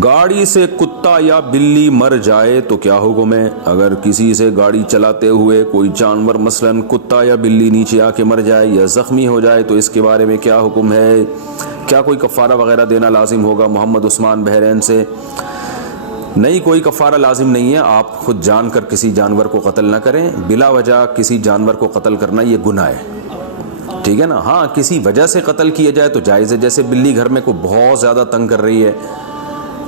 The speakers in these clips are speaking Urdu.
گاڑی سے کتا یا بلی مر جائے تو کیا حکم ہے؟ اگر کسی سے گاڑی چلاتے ہوئے کوئی جانور مثلاً کتا یا بلی نیچے آ کے مر جائے یا زخمی ہو جائے تو اس کے بارے میں کیا حکم ہے؟ کیا کوئی کفارہ وغیرہ دینا لازم ہوگا؟ محمد عثمان بحرین سے۔ نہیں، کوئی کفارہ لازم نہیں ہے۔ آپ خود جان کر کسی جانور کو قتل نہ کریں۔ بلا وجہ کسی جانور کو قتل کرنا یہ گناہ ہے، ٹھیک ہے نا؟ ہاں، کسی وجہ سے قتل کیا جائے تو جائز ہے، جیسے بلی گھر میں کوئی بہت زیادہ تنگ کر رہی ہے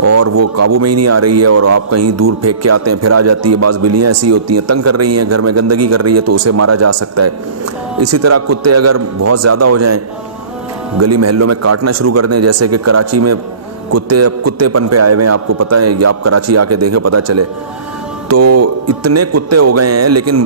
اور وہ قابو میں ہی نہیں آ رہی ہے اور آپ کہیں دور پھینک کے آتے ہیں پھر آ جاتی ہے۔ بعض بلیاں ایسی ہوتی ہیں تنگ کر رہی ہیں، گھر میں گندگی کر رہی ہے تو اسے مارا جا سکتا ہے۔ اسی طرح کتے اگر بہت زیادہ ہو جائیں، گلی محلوں میں کاٹنا شروع کر دیں، جیسے کہ کراچی میں کتے پن پہ آئے ہوئے ہیں، آپ کو پتہ ہے، یا آپ کراچی آ کے دیکھیں پتہ چلے، تو اتنے کتے ہو گئے ہیں، لیکن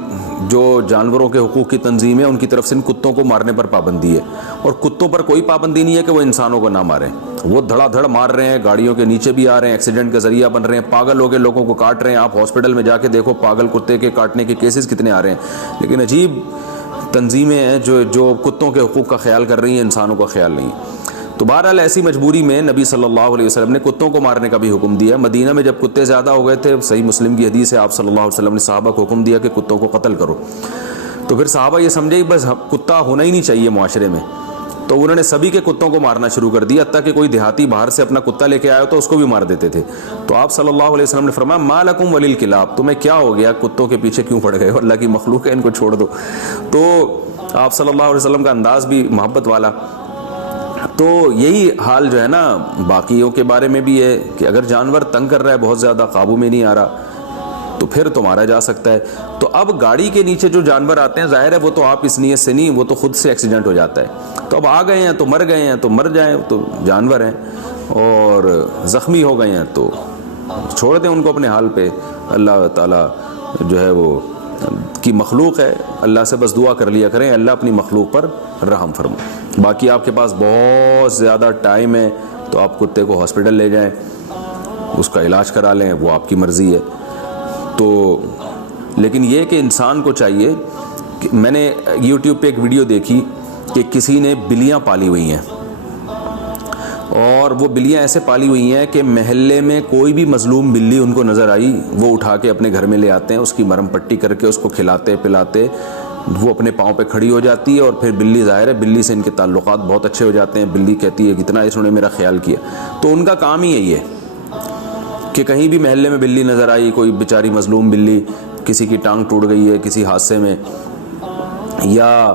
جو جانوروں کے حقوق کی تنظیم ہے ان کی طرف سے ان کتوں کو مارنے پر پابندی ہے، اور کتوں پر کوئی پابندی نہیں ہے کہ وہ انسانوں کو نہ ماریں۔ وہ دھڑا دھڑ مار رہے ہیں، گاڑیوں کے نیچے بھی آ رہے ہیں، ایکسیڈنٹ کا ذریعہ بن رہے ہیں، پاگل ہو کے لوگوں کو کاٹ رہے ہیں۔ آپ ہاسپٹل میں جا کے دیکھو پاگل کتے کے کاٹنے کے کیسز کتنے آ رہے ہیں، لیکن عجیب تنظیمیں ہیں جو کتوں کے حقوق کا خیال کر رہی ہیں، انسانوں کا خیال نہیں۔ تو بہرحال ایسی مجبوری میں نبی صلی اللہ علیہ وسلم نے کتوں کو مارنے کا بھی حکم دیا۔ مدینہ میں جب کتے زیادہ ہو گئے تھے، صحیح مسلم کی حدیث ہے، آپ صلی اللہ علیہ وسلم نے صحابہ کو حکم دیا کہ کتوں کو قتل کرو۔ تو پھر صحابہ یہ سمجھے کہ بس کتا ہونا ہی نہیں چاہیے معاشرے میں، تو انہوں نے سبھی کے کتوں کو مارنا شروع کر دیا، حتیٰ کہ کوئی دیہاتی باہر سے اپنا کتا لے کے آیا تو اس کو بھی مار دیتے تھے۔ تو آپ صلی اللہ علیہ وسلم نے فرمایا ما لکم وللکلاب، تمہیں کیا ہو گیا، کتوں کے پیچھے کیوں پڑ گئے ہو؟ اللہ کی مخلوق ہے، ان کو چھوڑ دو۔ تو آپ صلی اللہ علیہ وسلم کا انداز بھی محبت والا۔ تو یہی حال جو ہے نا باقیوں کے بارے میں بھی ہے کہ اگر جانور تنگ کر رہا ہے، بہت زیادہ قابو میں نہیں آ رہا، تو پھر تو مارا جا سکتا ہے۔ تو اب گاڑی کے نیچے جو جانور آتے ہیں، ظاہر ہے وہ تو آپ اس نیت سے نہیں، وہ تو خود سے ایکسیڈنٹ ہو جاتا ہے۔ تو اب آ گئے ہیں تو مر گئے ہیں تو مر جائیں، تو جانور ہیں، اور زخمی ہو گئے ہیں تو چھوڑ دیں ان کو اپنے حال پہ۔ اللہ تعالیٰ جو ہے وہ کی مخلوق ہے، اللہ سے بس دعا کر لیا کریں اللہ اپنی مخلوق پر رحم فرمائے۔ باقی آپ کے پاس بہت زیادہ ٹائم ہے تو آپ کتے کو ہاسپٹل لے جائیں، اس کا علاج کرا لیں، وہ آپ کی مرضی ہے۔ تو لیکن یہ کہ انسان کو چاہیے کہ میں نے یوٹیوب پہ ایک ویڈیو دیکھی کہ کسی نے بلیاں پالی ہوئی ہیں، اور وہ بلیاں ایسے پالی ہوئی ہیں کہ محلے میں کوئی بھی مظلوم بلی ان کو نظر آئی وہ اٹھا کے اپنے گھر میں لے آتے ہیں، اس کی مرہم پٹی کر کے اس کو کھلاتے پلاتے وہ اپنے پاؤں پہ کھڑی ہو جاتی ہے، اور پھر بلی، ظاہر ہے بلی سے ان کے تعلقات بہت اچھے ہو جاتے ہیں، بلی کہتی ہے کتنا انہوں نے میرا خیال کیا۔ تو ان کا کام ہی یہی ہے کہ کہیں بھی محلے میں بلی نظر آئی، کوئی بیچاری مظلوم بلی، کسی کی ٹانگ ٹوٹ گئی ہے کسی حادثے میں یا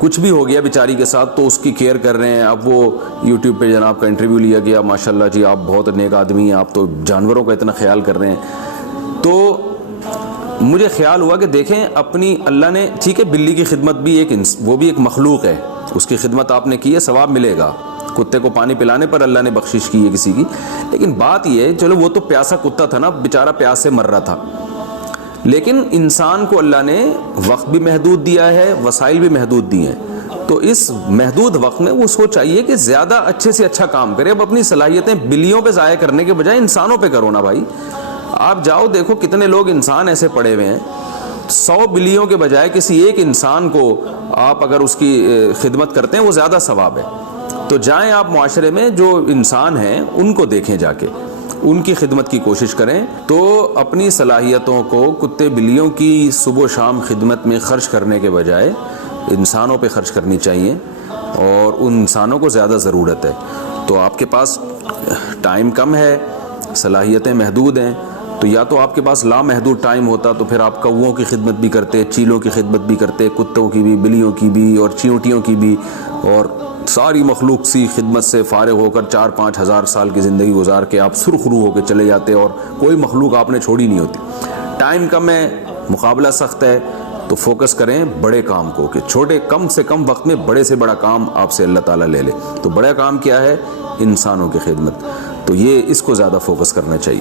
کچھ بھی ہو گیا بیچاری کے ساتھ، تو اس کی کیئر کر رہے ہیں۔ اب وہ یوٹیوب پہ جناب کا انٹرویو لیا گیا، ماشاءاللہ جی آپ بہت نیک آدمی ہیں، آپ تو جانوروں کا اتنا خیال کر رہے ہیں۔ تو مجھے خیال ہوا کہ دیکھیں اپنی اللہ نے، ٹھیک ہے بلی کی خدمت بھی وہ بھی ایک مخلوق ہے، اس کی خدمت آپ نے کی ہے، ثواب ملے گا۔ کتے کو پانی پلانے پر اللہ نے بخشش کی ہے کسی کی، لیکن بات یہ ہے چلو وہ تو پیاسا کتا تھا نا، بیچارہ پیاس سے مر رہا تھا، لیکن انسان کو اللہ نے وقت بھی محدود دیا ہے، وسائل بھی محدود دیے ہیں، تو اس محدود وقت میں اس کو چاہیے کہ زیادہ اچھے سے اچھا کام کرے۔ اب اپنی صلاحیتیں بلیوں پہ ضائع کرنے کے بجائے انسانوں پہ کرو نا بھائی۔ آپ جاؤ دیکھو کتنے لوگ انسان ایسے پڑے ہوئے ہیں، 100 بلیوں کے بجائے کسی ایک انسان کو آپ اگر اس کی خدمت کرتے ہیں وہ زیادہ ثواب ہے۔ تو جائیں آپ معاشرے میں جو انسان ہیں ان کو دیکھیں، جا کے ان کی خدمت کی کوشش کریں۔ تو اپنی صلاحیتوں کو کتے بلیوں کی صبح و شام خدمت میں خرچ کرنے کے بجائے انسانوں پہ خرچ کرنی چاہیے، اور ان انسانوں کو زیادہ ضرورت ہے۔ تو آپ کے پاس ٹائم کم ہے، صلاحیتیں محدود ہیں، تو یا تو آپ کے پاس لامحدود ٹائم ہوتا تو پھر آپ کوؤں کی خدمت بھی کرتے، چیلوں کی خدمت بھی کرتے، کتوں کی بھی، بلیوں کی بھی، اور چیونٹیوں کی بھی، اور ساری مخلوق سی خدمت سے فارغ ہو کر 4-5 ہزار سال کی زندگی گزار کے آپ سرخرو ہو کے چلے جاتے، اور کوئی مخلوق آپ نے چھوڑی نہیں ہوتی۔ ٹائم کم ہے، مقابلہ سخت ہے، تو فوکس کریں بڑے کام کو، کہ چھوٹے کم سے کم وقت میں بڑے سے بڑا کام آپ سے اللہ تعالیٰ لے لے۔ تو بڑا کام کیا ہے؟ انسانوں کی خدمت، تو یہ اس کو زیادہ فوکس کرنا چاہیے۔